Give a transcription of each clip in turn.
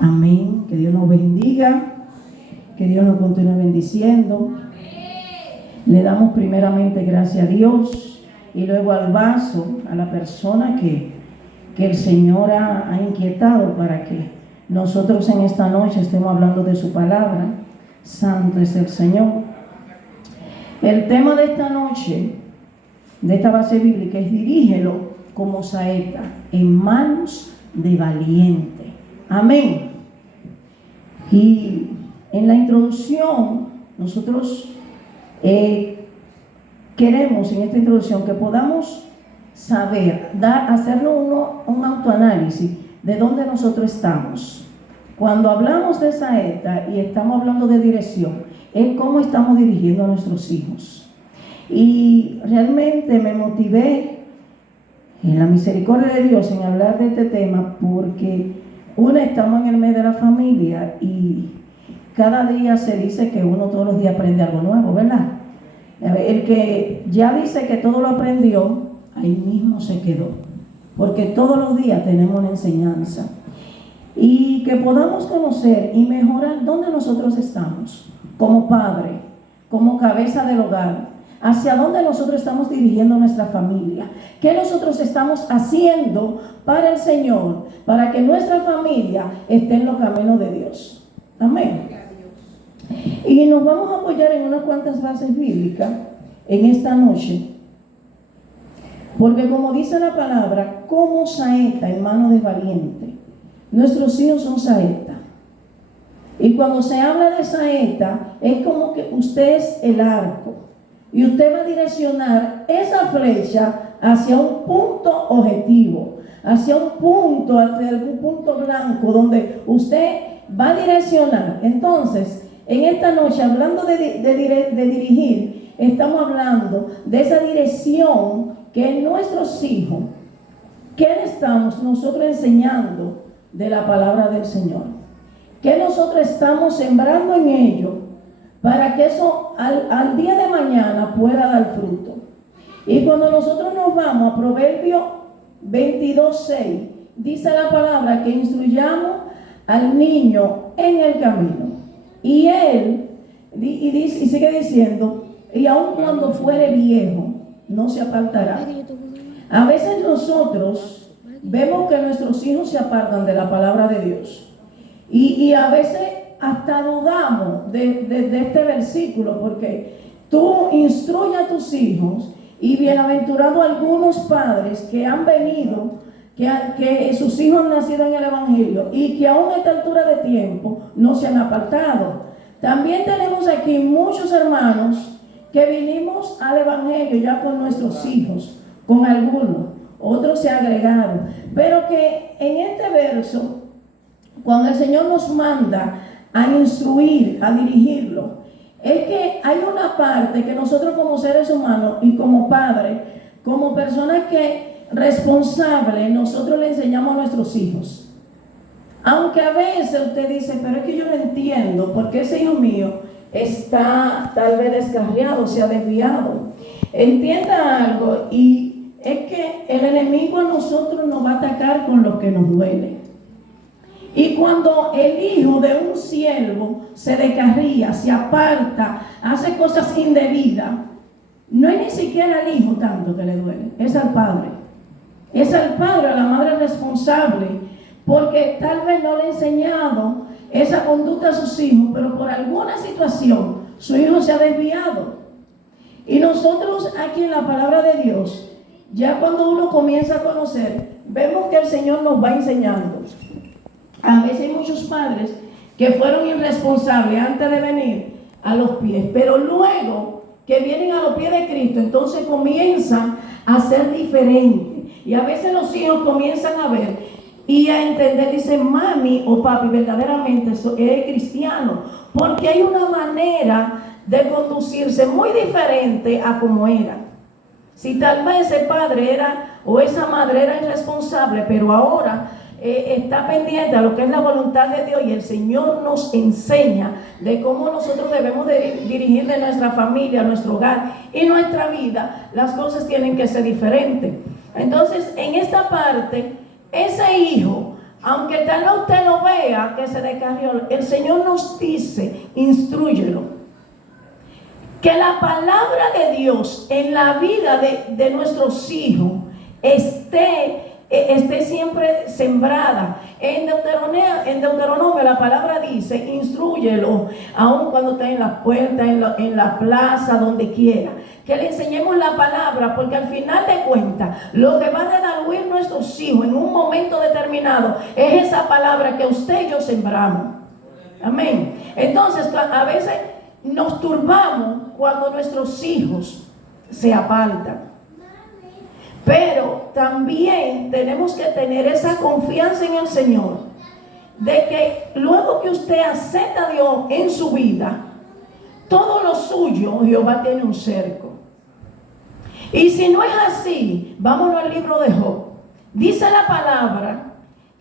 Amén. Que Dios nos bendiga. Que Dios nos continúe bendiciendo. Le damos primeramente gracias a Dios y luego al vaso, a la persona que el Señor ha inquietado para que nosotros en esta noche estemos hablando de su palabra. Santo es el Señor. El tema de esta noche, de esta base bíblica, es dirígelo como saeta en manos de valiente. Amén. Y en la introducción, nosotros queremos en esta introducción que podamos saber, hacernos un autoanálisis de dónde nosotros estamos. Cuando hablamos de saeta y estamos hablando de dirección, es cómo estamos dirigiendo a nuestros hijos. Y realmente me motivé en la misericordia de Dios en hablar de este tema porque estamos en el medio de la familia y cada día se dice que uno todos los días aprende algo nuevo, ¿verdad? El que ya dice que todo lo aprendió, ahí mismo se quedó, porque todos los días tenemos una enseñanza. Y que podamos conocer y mejorar dónde nosotros estamos, como padre, como cabeza del hogar, hacia dónde nosotros estamos dirigiendo nuestra familia, qué nosotros estamos haciendo para el Señor, para que nuestra familia esté en los caminos de Dios. Amén. Y nos vamos a apoyar en unas cuantas bases bíblicas en esta noche, porque como dice la palabra, como saeta en mano de valiente, nuestros hijos son saeta. Y cuando se habla de saeta, es como que usted es el arco y usted va a direccionar esa flecha hacia un punto objetivo, hacia algún punto blanco donde usted va a direccionar. Entonces, en esta noche, hablando de dirigir, estamos hablando de esa dirección que nuestros hijos, ¿qué le estamos nosotros enseñando de la palabra del Señor? ¿Qué nosotros estamos sembrando en ellos para que eso al día de mañana pueda dar fruto? Y cuando nosotros nos vamos a Proverbios 22:6, dice la palabra que instruyamos al niño en el camino. Y él, y sigue diciendo, y aun cuando fuere viejo, no se apartará. A veces nosotros vemos que nuestros hijos se apartan de la palabra de Dios. Y a veces hasta dudamos de este versículo, porque tú instruyes a tus hijos, y bienaventurados algunos padres que han venido, que sus hijos han nacido en el Evangelio y que aún a esta altura de tiempo no se han apartado. También tenemos aquí muchos hermanos que vinimos al Evangelio ya con nuestros hijos, con algunos, otros se agregaron, pero que en este verso, cuando el Señor nos manda a instruir, a dirigirlo, es que hay una parte que nosotros como seres humanos y como padres, como personas que responsables, nosotros le enseñamos a nuestros hijos. Aunque a veces usted dice, pero es que yo no entiendo porque ese hijo mío está tal vez descarriado, se ha desviado. Entienda algo, y es que el enemigo a nosotros nos va a atacar con lo que nos duele. Y cuando el hijo de un siervo se descarría, se aparta, hace cosas indebidas, no es ni siquiera al hijo tanto que le duele, es al padre. Es al padre, a la madre responsable, porque tal vez no le ha enseñado esa conducta a sus hijos, pero por alguna situación su hijo se ha desviado. Y nosotros aquí en la palabra de Dios, ya cuando uno comienza a conocer, vemos que el Señor nos va enseñando. A veces hay muchos padres que fueron irresponsables antes de venir a los pies, pero luego que vienen a los pies de Cristo, entonces comienzan a ser diferentes. Y a veces los hijos comienzan a ver y a entender, dicen, mami o papi, verdaderamente es cristiano, porque hay una manera de conducirse muy diferente a como era. Si tal vez ese padre era o esa madre era irresponsable, pero ahora está pendiente a lo que es la voluntad de Dios, y el Señor nos enseña de cómo nosotros debemos de dirigir de nuestra familia, nuestro hogar y nuestra vida, las cosas tienen que ser diferentes. Entonces, en esta parte, ese hijo, aunque tal vez usted lo vea que se descarrió, el Señor nos dice, instrúyelo. Que la palabra de Dios en la vida de nuestros hijos esté siempre sembrada. En Deuteronomio la palabra dice, instrúyelo, aun cuando esté en la puerta, en la plaza, donde quiera. Que le enseñemos la palabra, porque al final de cuentas, lo que va a redarguir nuestros hijos en un momento determinado es esa palabra que usted y yo sembramos. Amén. Entonces, a veces nos turbamos cuando nuestros hijos se apartan. Pero también tenemos que tener esa confianza en el Señor, de que luego que usted acepta a Dios en su vida, todo lo suyo Jehová tiene un cerco. Y si no es así, vámonos al libro de Job. Dice la palabra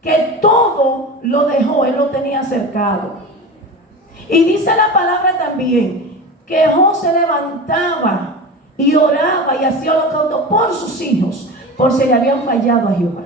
que todo lo dejó, él lo tenía cercado. Y dice la palabra también que Job se levantaba y oraba y hacía holocausto por sus hijos, por si le habían fallado a Jehová.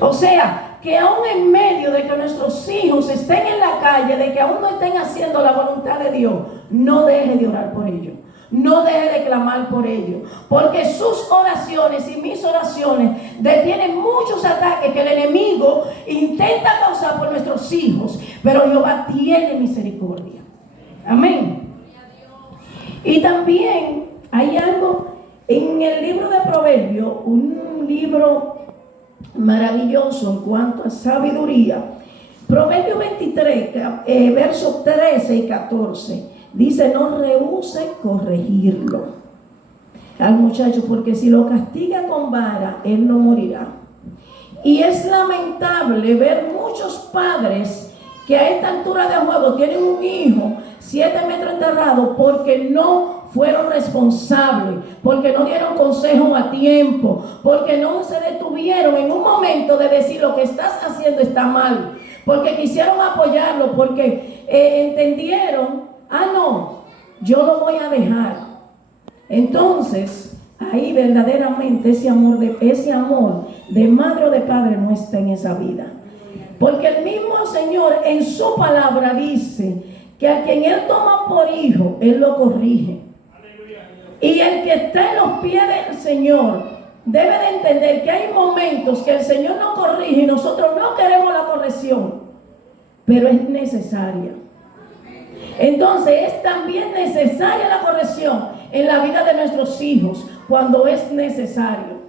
O sea, que aún en medio de que nuestros hijos estén en la calle, de que aún no estén haciendo la voluntad de Dios, no deje de orar por ellos, no deje de clamar por ellos, porque sus oraciones y mis oraciones detienen muchos ataques que el enemigo intenta causar por nuestros hijos, pero Jehová tiene misericordia. Amén. Y también hay algo en el libro de Proverbios, un libro maravilloso en cuanto a sabiduría. Proverbios 23, versos 13 y 14, dice: no rehúse corregirlo al muchacho, porque si lo castiga con vara, él no morirá. Y es lamentable ver muchos padres que a esta altura de juego tienen un hijo 7 metros enterrado porque no fueron responsables, porque no dieron consejo a tiempo, porque no se detuvieron en un momento de decir lo que estás haciendo está mal, porque quisieron apoyarlo, porque entendieron, no, yo lo voy a dejar. Entonces, ahí verdaderamente ese amor de madre o de padre no está en esa vida. Porque el mismo Señor en su palabra dice que a quien Él toma por hijo, Él lo corrige. Y el que está en los pies del Señor debe de entender que hay momentos que el Señor nos corrige y nosotros no queremos la corrección, pero es necesaria. Entonces es también necesaria la corrección en la vida de nuestros hijos cuando es necesario.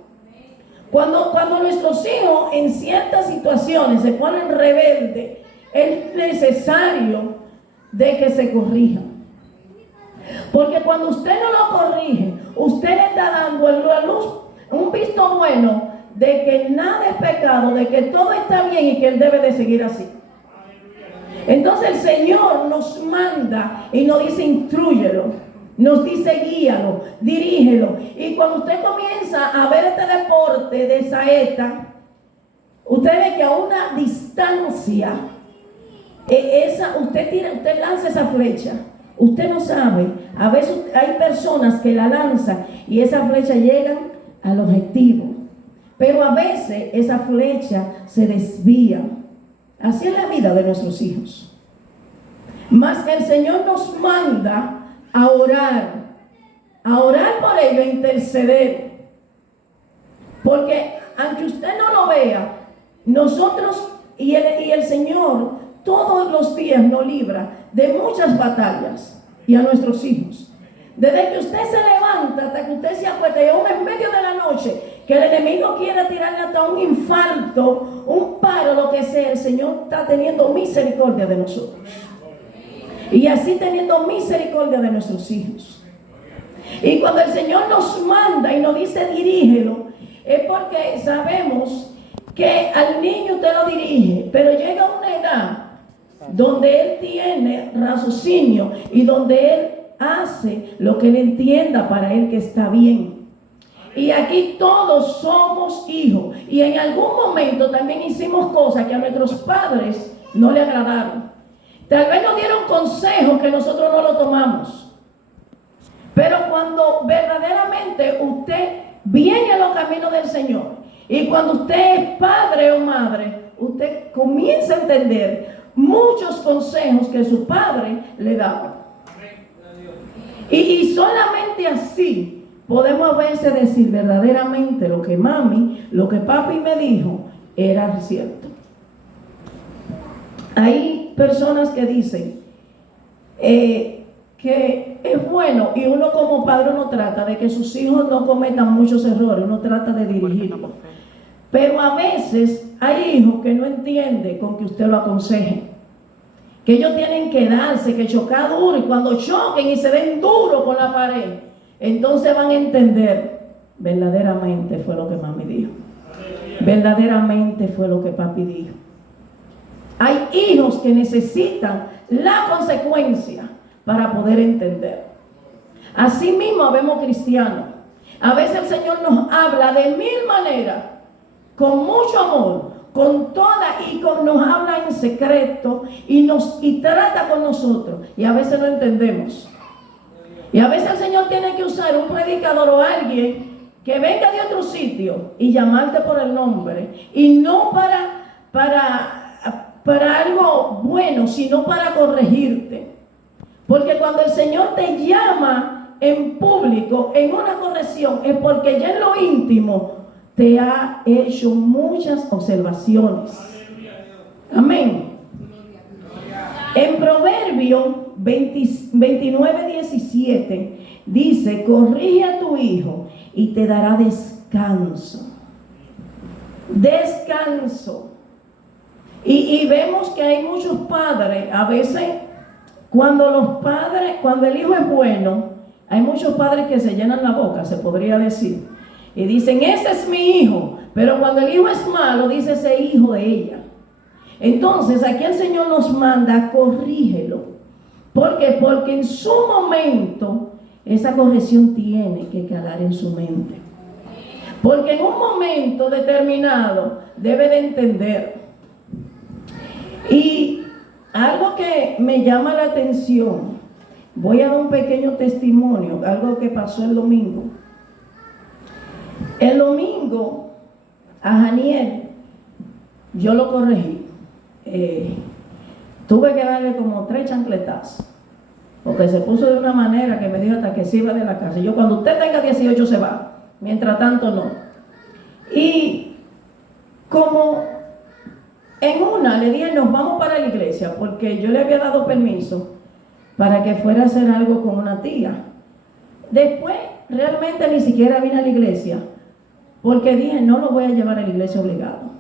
Cuando nuestros hijos en ciertas situaciones se ponen rebeldes, es necesario de que se corrijan. Porque cuando usted no lo corrige, usted le está dando a luz un visto bueno de que nada es pecado, de que todo está bien y que él debe de seguir así. Entonces el Señor nos manda y nos dice: instrúyelo, nos dice: guíalo, dirígelo. Y cuando usted comienza a ver este deporte de saeta, usted ve que a una distancia, usted lanza esa flecha. Usted no sabe, a veces hay personas que la lanzan y esa flecha llega al objetivo, pero a veces esa flecha se desvía. Así es la vida de nuestros hijos. Mas el Señor nos manda a orar por ellos, a interceder. Porque aunque usted no lo vea, nosotros y el Señor todos los días nos libra de muchas batallas, y a nuestros hijos. Desde que usted se levanta hasta que usted se acuesta, y aún en medio de la noche, que el enemigo quiera tirarle hasta un infarto, un paro, lo que sea, el Señor está teniendo misericordia de nosotros. Y así teniendo misericordia de nuestros hijos. Y cuando el Señor nos manda y nos dice: dirígelo, es porque sabemos que al niño usted lo dirige, pero llega una edad donde él tiene raciocinio y donde él hace lo que él entienda para él que está bien. Y aquí todos somos hijos, y en algún momento también hicimos cosas que a nuestros padres no le agradaron. Tal vez nos dieron consejos que nosotros no lo tomamos, pero cuando verdaderamente usted viene a los caminos del Señor Y cuando usted es padre o madre, usted comienza a entender muchos consejos que su padre le daba. Y solamente así podemos a veces decir verdaderamente lo que mami, lo que papi me dijo, era cierto. Hay personas que dicen que es bueno, y uno como padre uno trata de que sus hijos no cometan muchos errores, uno trata de dirigirlos. Pero a veces hay hijos que no entienden con que usted lo aconseje, que ellos tienen que darse, que chocar duro, y cuando choquen y se den duro con la pared, entonces van a entender, verdaderamente fue lo que mami dijo, verdaderamente fue lo que papi dijo. Hay hijos que necesitan la consecuencia para poder entender. Así mismo vemos cristianos. A veces el Señor nos habla de mil maneras, con mucho amor, con toda, y nos habla en secreto y trata con nosotros, y a veces no entendemos. Y a veces el Señor tiene que usar un predicador o alguien que venga de otro sitio y llamarte por el nombre, y no para algo bueno, sino para corregirte. Porque cuando el Señor te llama en público, en una corrección, es porque ya en lo íntimo te ha hecho muchas observaciones. Amén. En Proverbio 29:17 dice: corrige a tu hijo y te dará descanso. Descanso. Y vemos que hay muchos padres, a veces cuando el hijo es bueno, hay muchos padres que se llenan la boca, se podría decir, y dicen, ese es mi hijo, pero cuando el hijo es malo, dice ese hijo de ella. Entonces aquí el Señor nos manda, corrígelo. ¿Por qué? Porque en su momento esa corrección tiene que calar en su mente, porque en un momento determinado debe de entender. Y algo que me llama la atención, voy a dar un pequeño testimonio, algo que pasó el domingo. El domingo a Janiel yo lo corregí. Tuve que darle como 3 chancletazos, porque se puso de una manera que me dijo hasta que se iba de la casa. Yo, cuando usted tenga 18 se va, mientras tanto no. Y como en una le dije, nos vamos para la iglesia, porque yo le había dado permiso para que fuera a hacer algo con una tía. Después realmente ni siquiera vine a la iglesia, porque dije, no lo voy a llevar a la iglesia obligado,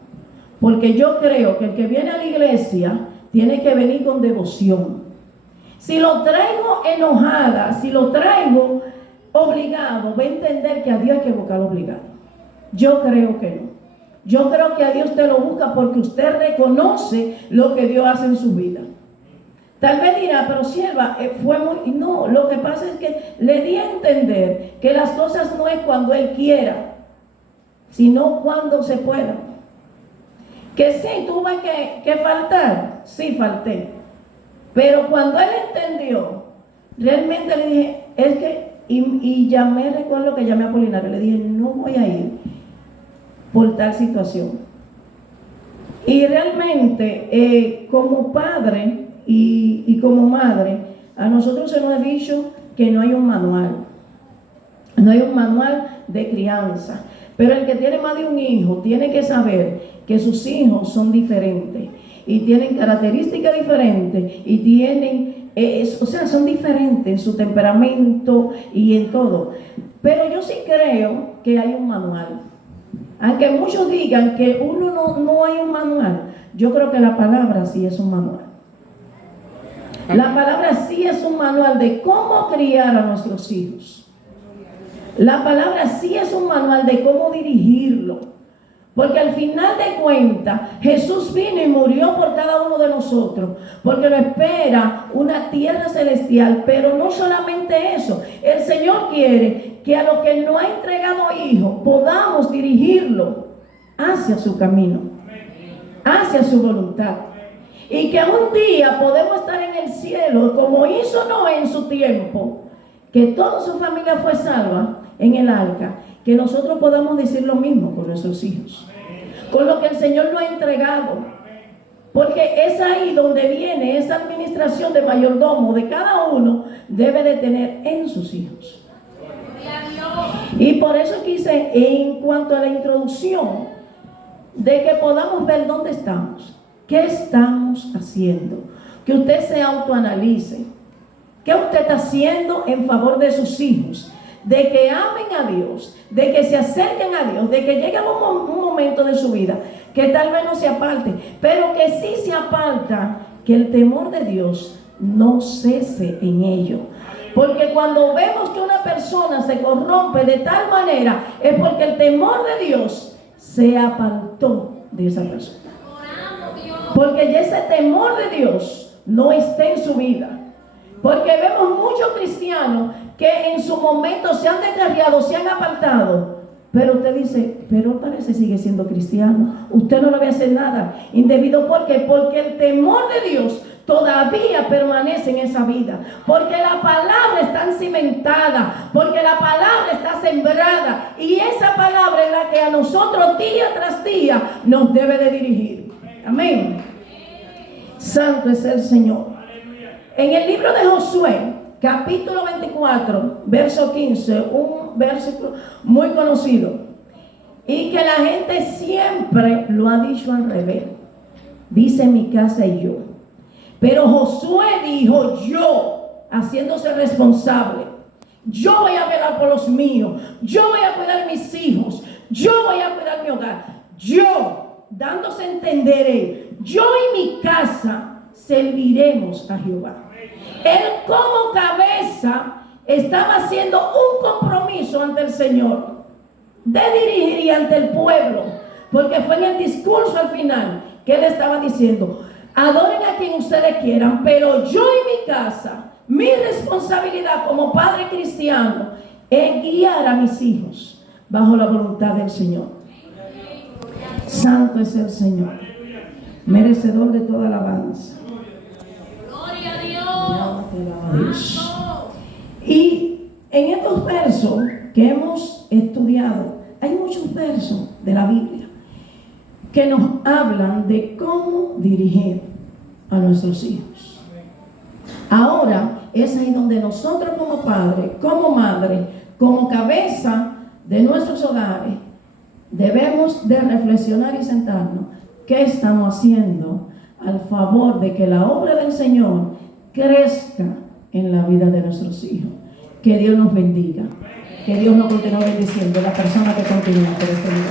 porque yo creo que el que viene a la iglesia tiene que venir con devoción. Si lo traigo enojada, si lo traigo obligado, va a entender que a Dios hay que buscarlo obligado. Yo creo que no. Yo creo que a Dios usted lo busca porque usted reconoce lo que Dios hace en su vida. Tal vez dirá, pero sierva, fue muy... No, lo que pasa es que le di a entender que las cosas no es cuando Él quiera, sino cuando se pueda. Que sí, tuve que faltar, sí falté. Pero cuando Él entendió, realmente le dije, es que, y llamé, recuerdo que llamé a Polinario, le dije, no voy a ir por tal situación. Y realmente como padre y como madre, a nosotros se nos ha dicho que no hay un manual, no hay un manual de crianza, pero el que tiene más de un hijo tiene que saber que sus hijos son diferentes y tienen características diferentes y tienen, son diferentes en su temperamento y en todo. Pero yo sí creo que hay un manual. Aunque muchos digan que no hay un manual, yo creo que la palabra sí es un manual. La palabra sí es un manual de cómo criar a nuestros hijos. La palabra sí es un manual de cómo dirigirlo. Porque al final de cuentas, Jesús vino y murió por cada uno de nosotros, porque nos espera una tierra celestial. Pero no solamente eso, el Señor quiere que a lo que no ha entregado hijo podamos dirigirlo hacia su camino, hacia su voluntad, y que un día podemos estar en el cielo como hizo Noé en su tiempo, que toda su familia fue salva en el arca, que nosotros podamos decir lo mismo con nuestros hijos, con lo que el Señor nos ha entregado. Porque es ahí donde viene esa administración de mayordomo de cada uno, debe de tener en sus hijos. Y por eso quise, en cuanto a la introducción, de que podamos ver dónde estamos, qué estamos haciendo, que usted se autoanalice, qué usted está haciendo en favor de sus hijos, de que amen a Dios, de que se acerquen a Dios, de que llegue un momento de su vida que tal vez no se aparte, pero que sí se aparta, que el temor de Dios no cese en ello. Porque cuando vemos que una persona se corrompe de tal manera, es porque el temor de Dios se apartó de esa persona. Porque ya ese temor de Dios no está en su vida. Porque vemos muchos cristianos que en su momento se han descarriado, se han apartado. Pero usted dice, pero parece sigue siendo cristiano. Usted no le va a hacer nada indebido. ¿Por qué? Porque el temor de Dios todavía permanece en esa vida. Porque la palabra está cimentada. Porque la palabra está sembrada. Y esa palabra es la que a nosotros día tras día nos debe de dirigir. Amén. Santo es el Señor. En el libro de Josué, capítulo 24, verso 15, un versículo muy conocido, y que la gente siempre lo ha dicho al revés. Dice mi casa y yo. Pero Josué dijo yo, haciéndose responsable. Yo voy a velar por los míos. Yo voy a cuidar a mis hijos. Yo voy a cuidar mi hogar. Yo, dándose a entender, yo y mi casa serviremos a Jehová. Él como cabeza estaba haciendo un compromiso ante el Señor de dirigir y ante el pueblo, porque fue en el discurso al final que él estaba diciendo: adoren a quien ustedes quieran, pero yo y mi casa, mi responsabilidad como padre cristiano es guiar a mis hijos bajo la voluntad del Señor. Santo es el Señor, merecedor de toda alabanza. Dios. Y en estos versos que hemos estudiado, hay muchos versos de la Biblia que nos hablan de cómo dirigir a nuestros hijos. Ahora es ahí donde nosotros como padres, como madre, como cabeza de nuestros hogares, debemos de reflexionar y sentarnos. ¿Qué estamos haciendo al favor de que la obra del Señor crezca en la vida de nuestros hijos? Que Dios nos bendiga. Que Dios nos continúe bendiciendo, la persona que continúa por este lugar.